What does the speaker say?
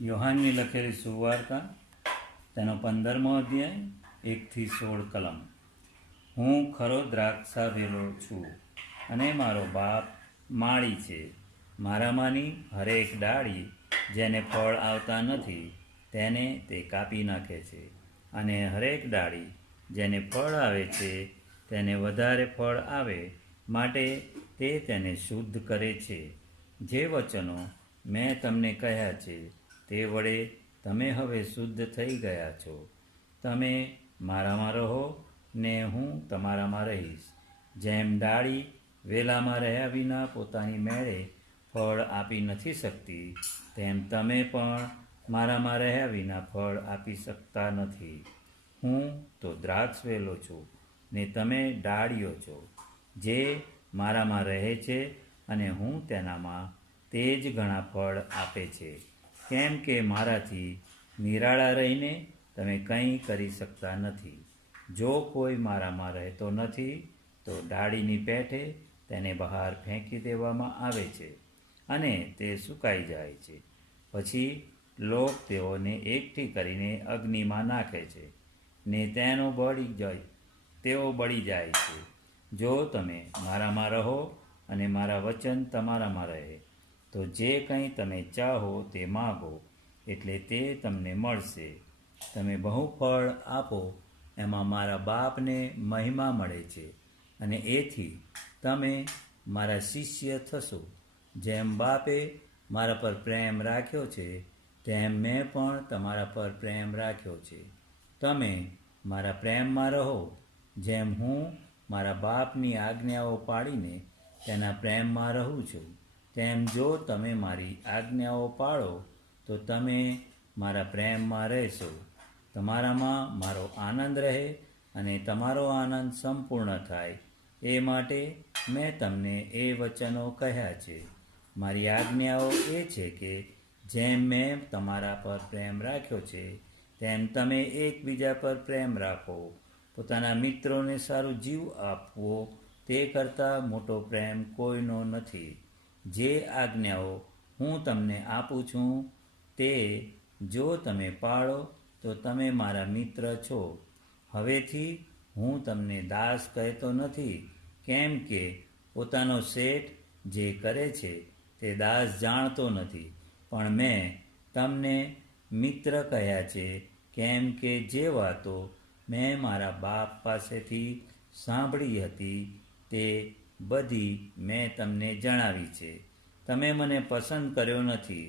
યોહાનની લખેલી સુવાર્તા તેનો 15મો અધ્યાય 1-16 કલમ. હું ખરો દ્રાક્ષાવેલો છું અને મારો બાપ માળી છે. મારામાંની હરેક ડાળી જેને ફળ આવતા નથી તેને તે કાપી નાખે છે, અને હરેક ડાળી જેને ફળ આવે છે તેને વધારે ફળ આવે માટે તે તેને શુદ્ધ કરે છે. જે વચનો મેં તમને કહ્યા છે તે વડે તમે હવે શુદ્ધ થઈ ગયા છો. તમે મારામાં રહો ને હું તમારામાં રહીશ. જેમ ડાળી વેલામાં રહ્યા વિના પોતાની મેળે ફળ આપી નથી શકતી, તેમ તમે પણ મારામાં રહ્યા વિના ફળ આપી શકતા નથી. હું તો દ્રાક્ષ વેલો છું ને તમે ડાળીઓ છો. જે મારામાં રહે છે અને હું તેનામાં, તે જ ઘણા ફળ આપે છે, કેમ કે મારાથી નિરાળા રહીને તમે કંઈ કરી શકતા નથી. જો કોઈ મારામાં રહેતો નથી તો ડાળીની પેઠે તેને બહાર ફેંકી દેવામાં આવે છે અને તે સુકાઈ જાય છે. પછી લોક તેઓને એકઠી કરીને અગ્નિમાં નાખે છે ને તેઓ બળી જાય છે. જો તમે મારામાં રહો અને મારા વચન તમારામાં રહે તો જે કંઈ તમે ચાહો તે માગો એટલે તે તમને મળશે. તમે બહુ ફળ આપો એમાં મારા બાપને મહિમા મળે છે, અને એથી તમે મારા શિષ્ય થશો. જેમ બાપે મારા પર પ્રેમ રાખ્યો છે તેમ મેં પણ તમારા પર પ્રેમ રાખ્યો છે. તમે મારા પ્રેમમાં રહો. જેમ હું મારા બાપની આજ્ઞાઓ પાળીને તેના પ્રેમમાં રહું છું, તેમ જો તમે મારી આજ્ઞાઓ પાળો તો તમે મારા પ્રેમમાં રહેશો. તમારામાં મારો આનંદ રહે અને તમારો આનંદ સંપૂર્ણ થાય, એ માટે મેં તમને એ વચનો કહ્યા છે. મારી આજ્ઞાઓ એ છે કે જેમ મેં તમારા પર પ્રેમ રાખ્યો છે તેમ તમે એકબીજા પર પ્રેમ રાખો. પોતાના મિત્રોને સારું જીવ આપવો તે કરતાં મોટો પ્રેમ કોઈનો નથી. જે આજ્ઞાઓ હું તમને આપું છું તે જો તમે પાળો તો તમે મારા મિત્ર છો. હવેથી હું તમને દાસ કહેતો નથી, કેમ કે પોતાનો શેઠ જે કરે છે તે દાસ જાણતો નથી. પણ મેં તમને મિત્ર કહ્યા છે, કેમ કે જે વાતો મેં મારા બાપ પાસેથી સાંભળી હતી તે બધી મેં તમને જણાવી છે. તમે મને પસંદ કર્યો નથી,